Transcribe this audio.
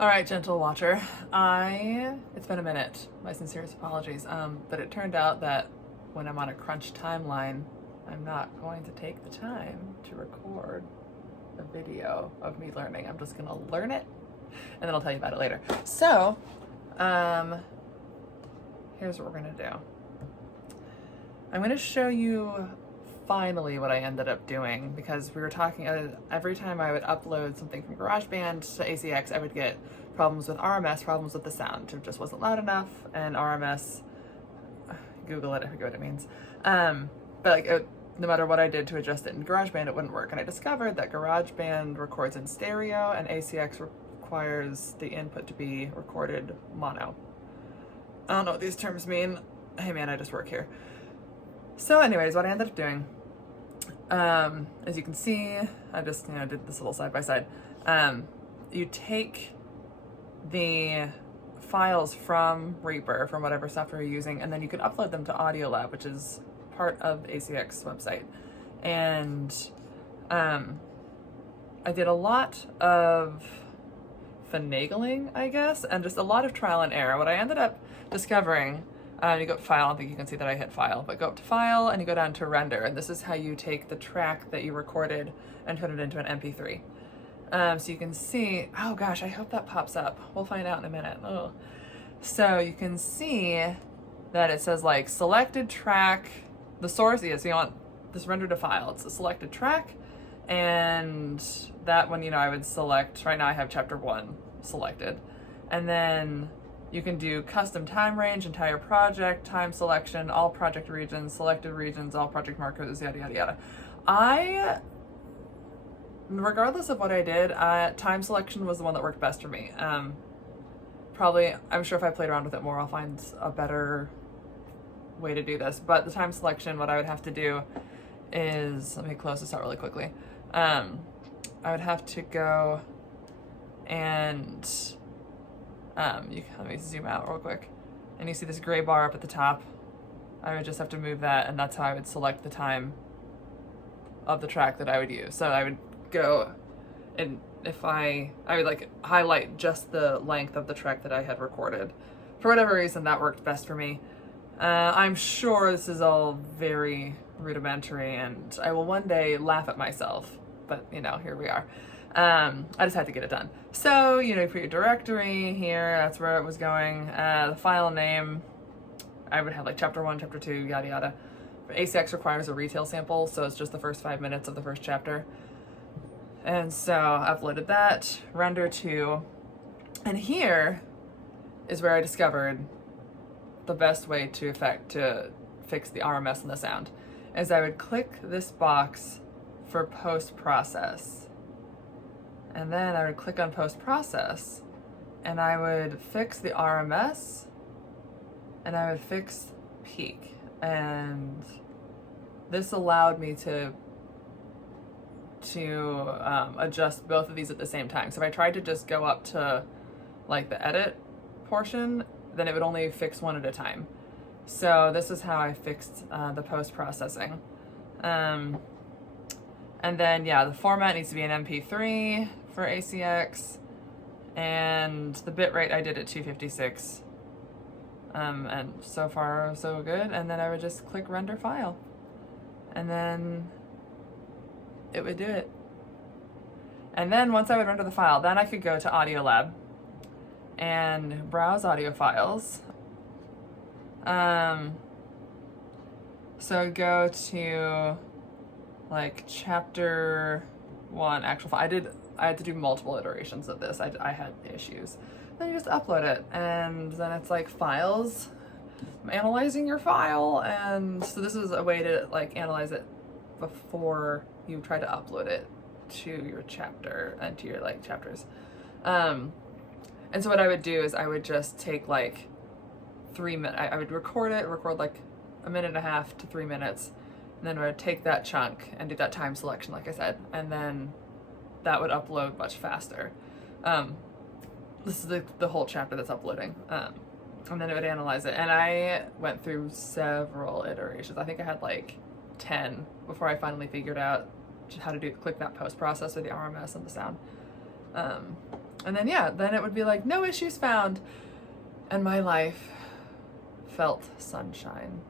All right, gentle watcher. It's been a minute. My sincerest apologies. But it turned out that when I'm on a crunch timeline, I'm not going to take the time to record a video of me learning. I'm just gonna learn it, and then I'll tell you about it later. So, here's what we're gonna do. I'm gonna show you finally what I ended up doing, because we were talking, every time I would upload something from GarageBand to ACX, I would get problems with RMS, problems with the sound. It just wasn't loud enough, and RMS, Google it, I forget what it means. No matter what I did to adjust it in GarageBand, it wouldn't work. And I discovered that GarageBand records in stereo and ACX requires the input to be recorded mono. I don't know what these terms mean. Hey man, I just work here. So anyways, what I ended up doing, as you can see, I just did this little side by side. You take the files from Reaper, from whatever software you're using, and then you can upload them to Audiolab, which is part of the ACX website. And I did a lot of finagling, I guess, and just a lot of trial and error. What I ended up discovering, you go to File, I don't think you can see that I hit File, but go up to File and you go down to Render, and this is how you take the track that you recorded and turn it into an MP3. So you can see, oh gosh, I hope that pops up. We'll find out in a minute. Oh. So you can see that it says like selected track, the source is, so you want this render to file, it's a selected track, and that one, I would select, right now I have chapter 1 selected, and then you can do custom time range, entire project, time selection, all project regions, selected regions, all project markers, yada, yada, yada. Regardless of what I did, time selection was the one that worked best for me. I'm sure if I played around with it more, I'll find a better way to do this. But the time selection, what I would have to do is, let me close this out really quickly. I would have to go and, let me zoom out real quick. And you see this gray bar up at the top. I would just have to move that, and that's how I would select the time of the track that I would use. So I would go, and if I would like highlight just the length of the track that I had recorded. For whatever reason, that worked best for me. I'm sure this is all very rudimentary, and I will one day laugh at myself, but here we are. I just had to get it done. So, you put your directory here, that's where it was going. The file name, I would have like chapter 1, chapter 2, yada yada. ACX requires a retail sample, so it's just the first 5 minutes of the first chapter. And so I uploaded that, render to, and here is where I discovered the best way to fix the RMS and the sound, is I would click this box for post-process. And then I would click on post-process, and I would fix the RMS, and I would fix peak. And this allowed me to adjust both of these at the same time. So if I tried to just go up to like the edit portion, then it would only fix one at a time. So this is how I fixed the post-processing. And then the format needs to be an MP3 for ACX, and the bitrate I did at 256. And so far so good. And then I would just click render file, and then it would do it. And then once I would render the file, then I could go to Audiolab and browse audio files. So go to like chapter 1 actual file. I had to do multiple iterations of this. I had issues. Then you just upload it, and then it's like files, analyzing your file. And so this is a way to like analyze it before you try to upload it to your chapter and to your like chapters. And so what I would do is I would just take like 3 minutes. I would record like 1.5 to 3 minutes, and then I would take that chunk and do that time selection, like I said, and then that would upload much faster. This is the whole chapter that's uploading. And then it would analyze it. And I went through several iterations. I think I had like 10 before I finally figured out how to click that post process or the RMS and the sound. And then, yeah, then it would be like, no issues found. And my life felt sunshine.